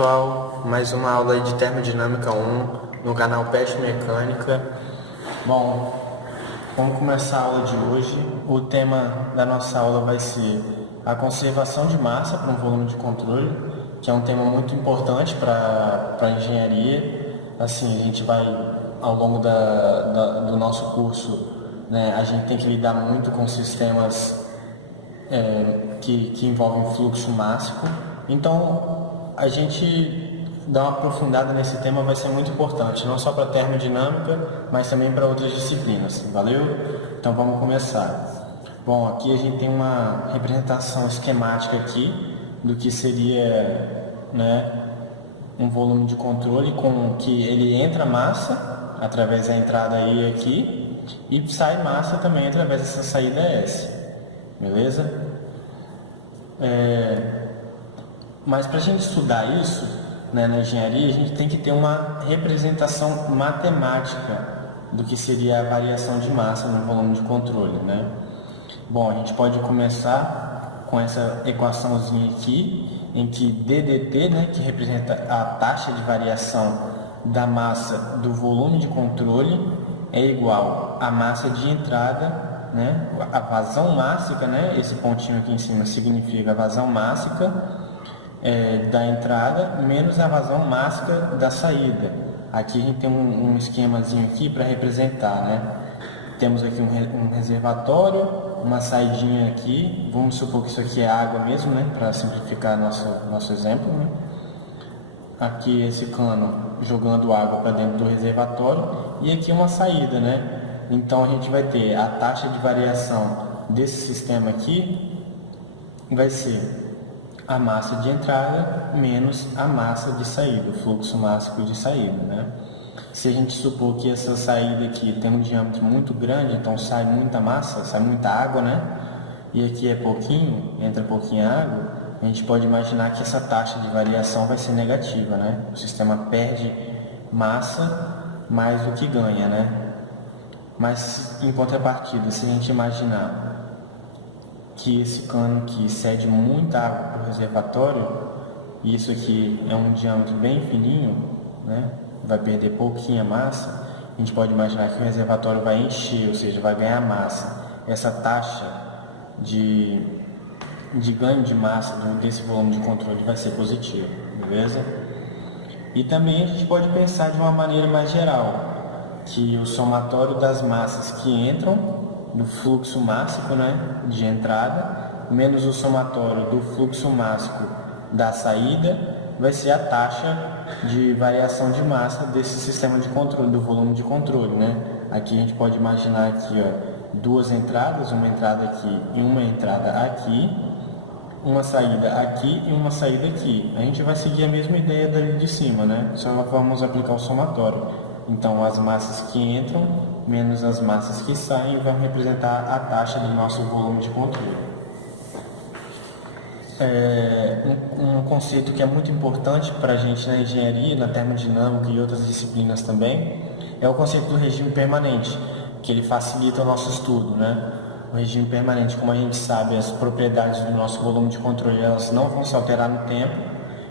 pessoal, mais uma aula aí de termodinâmica 1 no canal Peste Mecânica. Bom, vamos começar a aula de hoje. O tema da nossa aula vai ser a conservação de massa para um volume de controle, que é um tema muito importante para a engenharia. Assim, a gente vai, ao longo do nosso curso, né, a gente tem que lidar muito com sistemas que envolvem fluxo mássico. Então, a gente dar uma aprofundada nesse tema vai ser muito importante, não só para a termodinâmica, mas também para outras disciplinas. Valeu? Então, vamos começar. Bom, aqui a gente tem uma representação esquemática aqui do que seria, né, um volume de controle com que ele entra massa através da entrada I aqui e sai massa também através dessa saída S. Beleza? Mas para a gente estudar isso, né, na engenharia, a gente tem que ter uma representação matemática do que seria a variação de massa no volume de controle, né? Bom, a gente pode começar com essa equaçãozinha aqui, em que ddt, né, que representa a taxa de variação da massa do volume de controle, é igual à massa de entrada, né, a vazão mássica, né, esse pontinho aqui em cima significa a vazão mássica da entrada menos a vazão mássica da saída. Aqui a gente tem um esquemazinho aqui para representar, né? Temos aqui um reservatório, uma saidinha aqui, vamos supor que isso aqui é água mesmo, né, para simplificar nosso exemplo, né? Aqui esse cano jogando água para dentro do reservatório e aqui uma saída, né? Então a gente vai ter a taxa de variação desse sistema aqui vai ser a massa de entrada menos a massa de saída, o fluxo mássico de saída, né? Se a gente supor que essa saída aqui tem um diâmetro muito grande, então sai muita massa, sai muita água, né? E aqui é pouquinho, entra pouquinha água, a gente pode imaginar que essa taxa de variação vai ser negativa, né? O sistema perde massa mais do que ganha, né? Mas em contrapartida, se a gente imaginar que esse cano aqui cede muita água para o reservatório, e isso aqui é um diâmetro bem fininho, né, vai perder pouquinha massa, a gente pode imaginar que o reservatório vai encher, ou seja, vai ganhar massa. Essa taxa de ganho de massa desse volume de controle vai ser positiva, beleza? E também a gente pode pensar de uma maneira mais geral, que o somatório das massas que entram do fluxo mássico, né, de entrada, menos o somatório do fluxo mássico da saída, vai ser a taxa de variação de massa desse sistema de controle, do volume de controle, né? Aqui a gente pode imaginar aqui, ó, duas entradas, uma entrada aqui e uma entrada aqui, uma saída aqui e uma saída aqui. A gente vai seguir a mesma ideia dali de cima, né? Só vamos aplicar o somatório. Então, as massas que entram menos as massas que saem vão representar a taxa do nosso volume de controle. Um conceito que é muito importante para a gente na engenharia, na termodinâmica e outras disciplinas também, é o conceito do regime permanente, que ele facilita o nosso estudo, né? O regime permanente, como a gente sabe, as propriedades do nosso volume de controle elas não vão se alterar no tempo,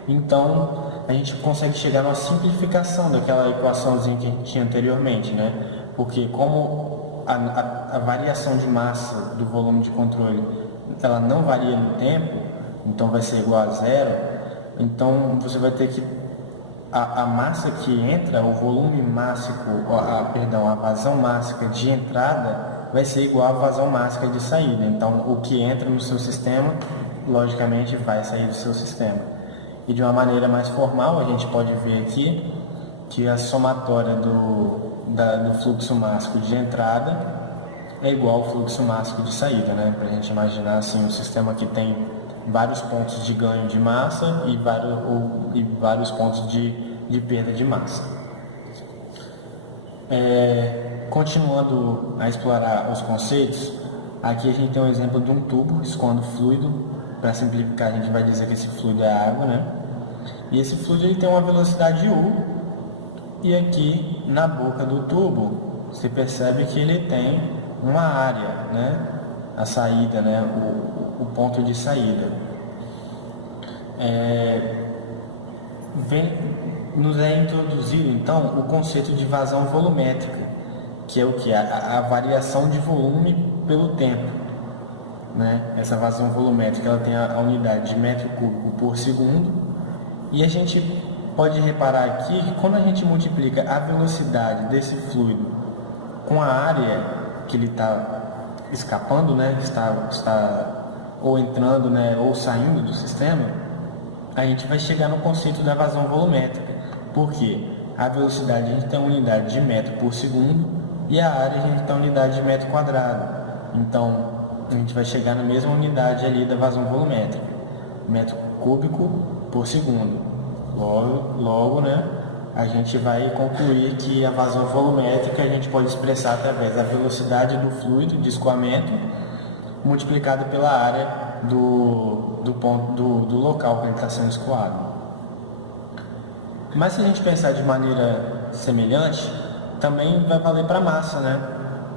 então a gente consegue chegar numa simplificação daquela equaçãozinha que a gente tinha anteriormente, né? Porque como a variação de massa do volume de controle ela não varia no tempo, então vai ser igual a zero, então você vai ter que a massa que entra, o volume mássico, a vazão mássica de entrada vai ser igual à vazão mássica de saída. Então o que entra no seu sistema, logicamente vai sair do seu sistema. E de uma maneira mais formal, a gente pode ver aqui que a somatória do fluxo mássico de entrada é igual ao fluxo mássico de saída, né? Para a gente imaginar assim, um sistema que tem vários pontos de ganho de massa e vários pontos de perda de massa. Continuando a explorar os conceitos, aqui a gente tem um exemplo de um tubo escoando fluido. Para simplificar, a gente vai dizer que esse fluido é água, né? E esse fluido ele tem uma velocidade U, e aqui na boca do tubo você percebe que ele tem uma área, né? A saída, né? O ponto de saída. nos é introduzido então o conceito de vazão volumétrica, que é o que? A variação de volume pelo tempo. Né? Essa vazão volumétrica ela tem a unidade de metro cúbico por segundo, e a gente pode reparar aqui que quando a gente multiplica a velocidade desse fluido com a área que ele está escapando, né? está ou entrando, né? ou saindo do sistema, a gente vai chegar no conceito da vazão volumétrica, porque a velocidade a gente tem a unidade de metro por segundo e a área a gente tem a unidade de metro quadrado. Então a gente vai chegar na mesma unidade ali da vazão volumétrica, metro cúbico por segundo. Logo, né, a gente vai concluir que a vazão volumétrica a gente pode expressar através da velocidade do fluido de escoamento multiplicado pela área do ponto do local que ele está sendo escoado. Mas se a gente pensar de maneira semelhante, também vai valer para a massa, né?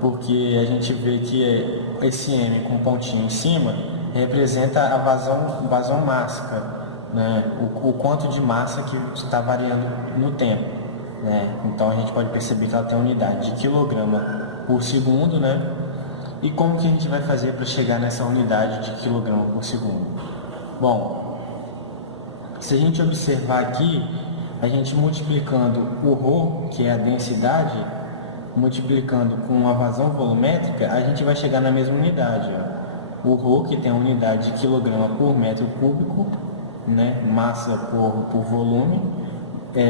Porque a gente vê que esse M com pontinho em cima representa a vazão mássica, né? O quanto de massa que está variando no tempo, né? Então a gente pode perceber que ela tem a unidade de quilograma por segundo, né? E como que a gente vai fazer para chegar nessa unidade de quilograma por segundo? Bom, se a gente observar aqui, a gente multiplicando o ρ, que é a densidade, multiplicando com a vazão volumétrica, a gente vai chegar na mesma unidade. Ó. O ρ, que tem a unidade de quilograma por metro cúbico, né, massa por volume,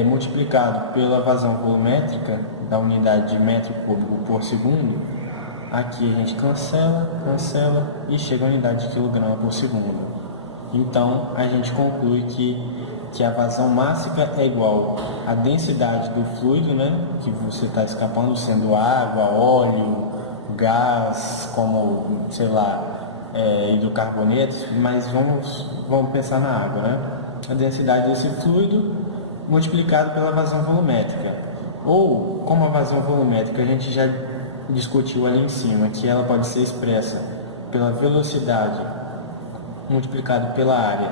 multiplicado pela vazão volumétrica da unidade de metro cúbico por segundo. Aqui a gente cancela e chega a unidade de quilograma por segundo. Então a gente conclui que a vazão mássica é igual à densidade do fluido, né, que você está escapando, sendo água, óleo, gás, como, sei lá, hidrocarbonetos, mas vamos pensar na água, né? A densidade desse fluido multiplicado pela vazão volumétrica. Ou, como a vazão volumétrica a gente já discutiu ali em cima, que ela pode ser expressa pela velocidade multiplicado pela área,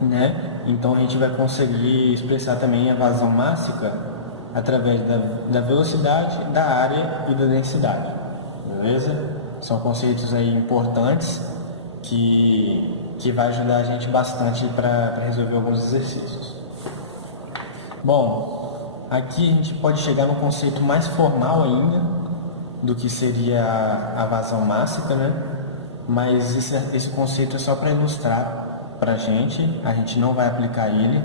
né? Então a gente vai conseguir expressar também a vazão mássica através da velocidade, da área e da densidade, beleza? São conceitos aí importantes que vai ajudar a gente bastante para resolver alguns exercícios. Bom, aqui a gente pode chegar no conceito mais formal ainda do que seria a vazão mássica, né? Mas esse conceito é só para ilustrar para a gente não vai aplicar ele.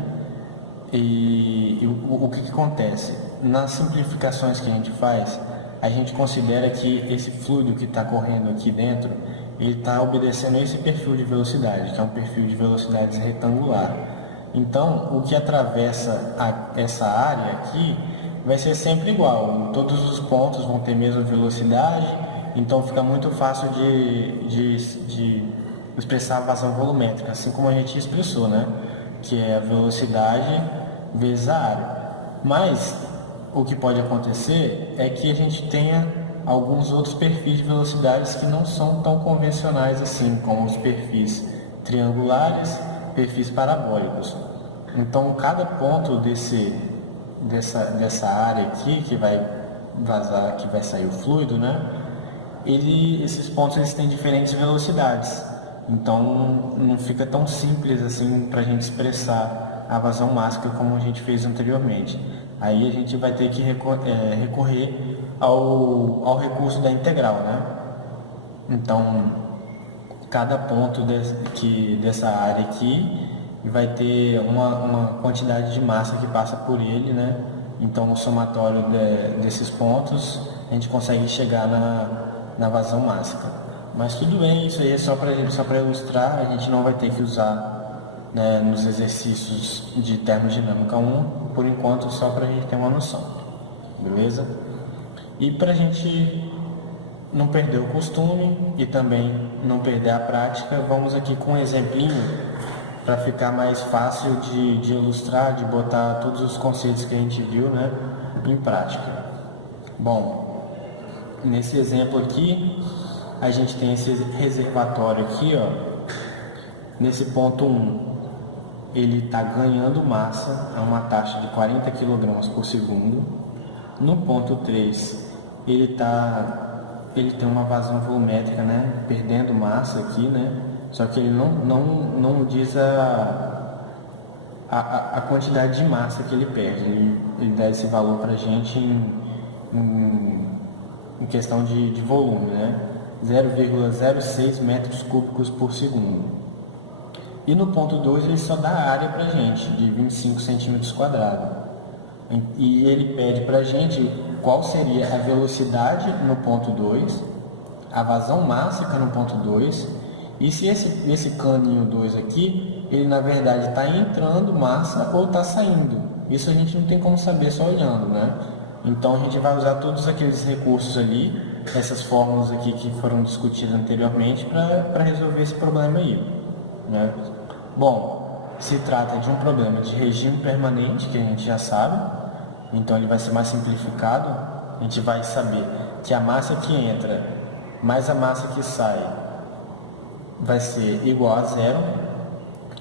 E o que acontece? Nas simplificações que a gente faz, a gente considera que esse fluido que está correndo aqui dentro, ele está obedecendo esse perfil de velocidade, que é um perfil de velocidade retangular. Então, o que atravessa essa área aqui vai ser sempre igual, todos os pontos vão ter a mesma velocidade, então fica muito fácil de expressar a vazão volumétrica, assim como a gente expressou, né? Que é a velocidade vezes a área. Mas o que pode acontecer é que a gente tenha alguns outros perfis de velocidades que não são tão convencionais assim, como os perfis triangulares, perfis parabólicos. Então, cada ponto dessa área aqui que vai vazar, que vai sair o fluido, né? Esses pontos eles têm diferentes velocidades. Então, não fica tão simples assim para a gente expressar a vazão mássica como a gente fez anteriormente. Aí a gente vai ter que recorrer ao recurso da integral, né? Então, cada ponto dessa área aqui vai ter uma quantidade de massa que passa por ele, né? Então, o somatório desses pontos, a gente consegue chegar na vazão mássica. Mas tudo bem, isso aí é só para ilustrar, a gente não vai ter que usar, né, nos exercícios de termodinâmica 1, por enquanto, só para a gente ter uma noção, beleza? E para a gente não perder o costume e também não perder a prática, vamos aqui com um exemplinho para ficar mais fácil de ilustrar, de botar todos os conceitos que a gente viu, né, em prática. Bom, nesse exemplo aqui, a gente tem esse reservatório aqui, ó, nesse ponto 1. ele está ganhando massa a uma taxa de 40 kg por segundo. No ponto 3, ele tem uma vazão volumétrica, né, perdendo massa aqui, né, só que ele não diz a quantidade de massa que ele perde. Ele dá esse valor para a gente em questão de volume, né, 0,06 metros cúbicos por segundo. E no ponto 2 ele só dá a área para a gente, de 25 centímetros quadrados. E ele pede para a gente qual seria a velocidade no ponto 2, a vazão mássica no ponto 2, e se esse caninho 2 aqui, ele na verdade está entrando massa ou está saindo. Isso a gente não tem como saber só olhando, né? Então a gente vai usar todos aqueles recursos ali, essas fórmulas aqui que foram discutidas anteriormente para resolver esse problema aí, né? Bom, se trata de um problema de regime permanente, que a gente já sabe, então ele vai ser mais simplificado. A gente vai saber que a massa que entra mais a massa que sai vai ser igual a zero,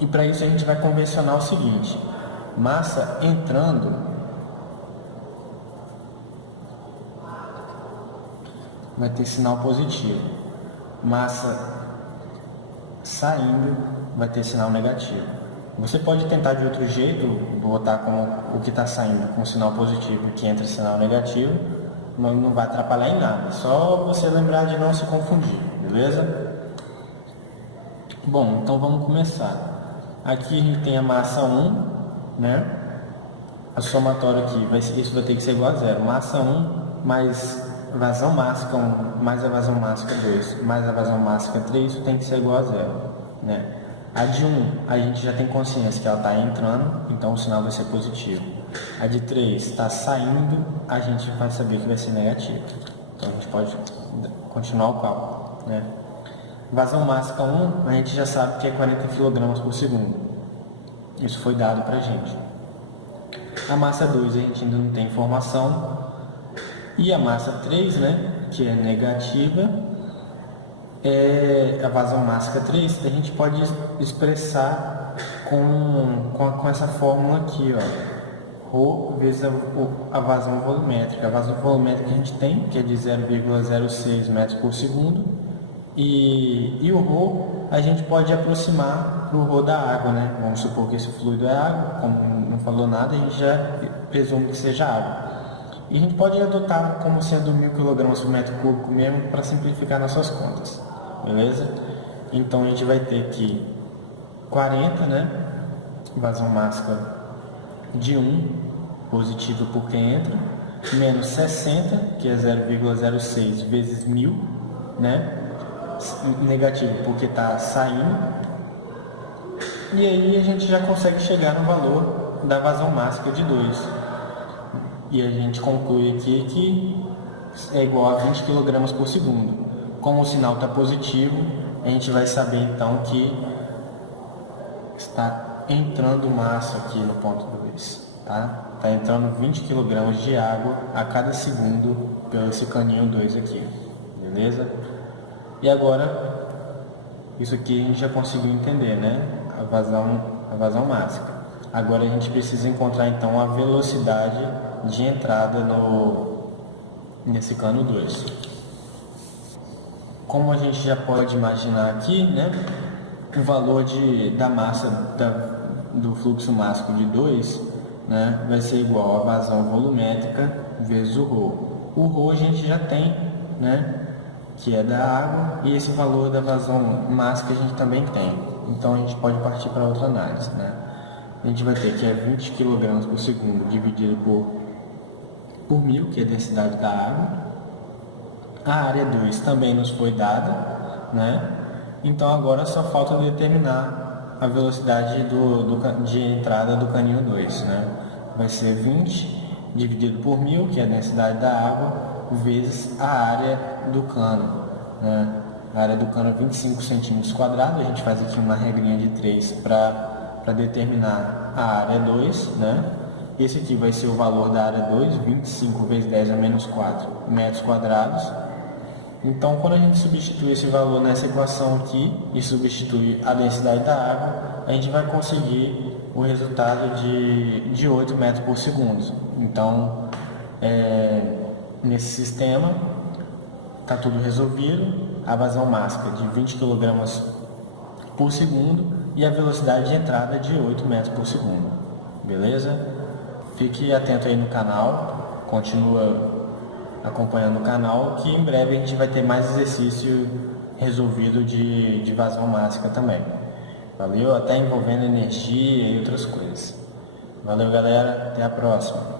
e para isso a gente vai convencionar o seguinte: massa entrando vai ter sinal positivo, massa saindo vai ter sinal negativo. Você pode tentar de outro jeito, botar como o que está saindo com sinal positivo e que entra sinal negativo, mas não vai atrapalhar em nada. Só você lembrar de não se confundir, beleza? Bom, então vamos começar. Aqui a gente tem a massa 1, né? A somatória aqui, isso vai ter que ser igual a zero. Massa 1 mais vazão mássica 1 mais a vazão mássica 2 mais a vazão mássica 3, isso tem que ser igual a zero, né? A de 1, a gente já tem consciência que ela está entrando, então o sinal vai ser positivo. A de 3 está saindo, a gente vai saber que vai ser negativo. Então a gente pode continuar o cálculo, né? Vazão mássica 1, a gente já sabe que é 40 kg por segundo. Isso foi dado para a gente. A massa 2 a gente ainda não tem informação. E a massa 3, né, que é negativa, a vazão mássica 3, a gente pode expressar com essa fórmula aqui, ó, ρ vezes a vazão volumétrica. A vazão volumétrica que a gente tem, que é de 0,06 metros por segundo, e o ρ a gente pode aproximar para o ρ da água, né? Vamos supor que esse fluido é água, como não falou nada, a gente já presume que seja água. E a gente pode adotar como sendo 1000 kg por metro cúbico mesmo, para simplificar nossas contas, beleza? Então a gente vai ter aqui 40, né? Vazão mássica de 1, positivo porque entra, menos 60, que é 0,06 vezes 1000, né? Negativo porque está saindo. E aí a gente já consegue chegar no valor da vazão mássica de 2. E a gente conclui aqui que é igual a 20 kg por segundo. Como o sinal está positivo, a gente vai saber então que está entrando massa aqui no ponto 2, tá? Está entrando 20 kg de água a cada segundo pelo esse caninho 2 aqui, beleza? E agora, isso aqui a gente já conseguiu entender, né? A vazão mássica. Agora a gente precisa encontrar então a velocidade de entrada nesse cano 2. Como a gente já pode imaginar aqui, né, o valor da massa do fluxo mássico de 2, né, vai ser igual a vazão volumétrica vezes o ρ. O ρ a gente já tem, né, que é da água, e esse valor da vazão mássica a gente também tem. Então a gente pode partir para outra análise, né? A gente vai ter que é 20 kg por segundo dividido por 1000, que é a densidade da água. A área 2 também nos foi dada, né? Então agora só falta determinar a velocidade de entrada do caninho 2, né? Vai ser 20 dividido por 1000, que é a densidade da água, vezes a área do cano, né? A área do cano é 25 centímetros quadrados. A gente faz aqui uma regrinha de 3 para determinar a área 2, né? Esse aqui vai ser o valor da área 2, 25 vezes 10 a menos 4 metros quadrados. Então, quando a gente substitui esse valor nessa equação aqui e substitui a densidade da água, a gente vai conseguir o resultado de 8 metros por segundo. Então, nesse sistema, está tudo resolvido, a vazão máxima de 20 kg por segundo e a velocidade de entrada de 8 metros por segundo. Beleza? Fique atento aí no canal, continua acompanhando o canal, que em breve a gente vai ter mais exercício resolvido de vazão máxima também. Valeu? Até envolvendo energia e outras coisas. Valeu, galera. Até a próxima.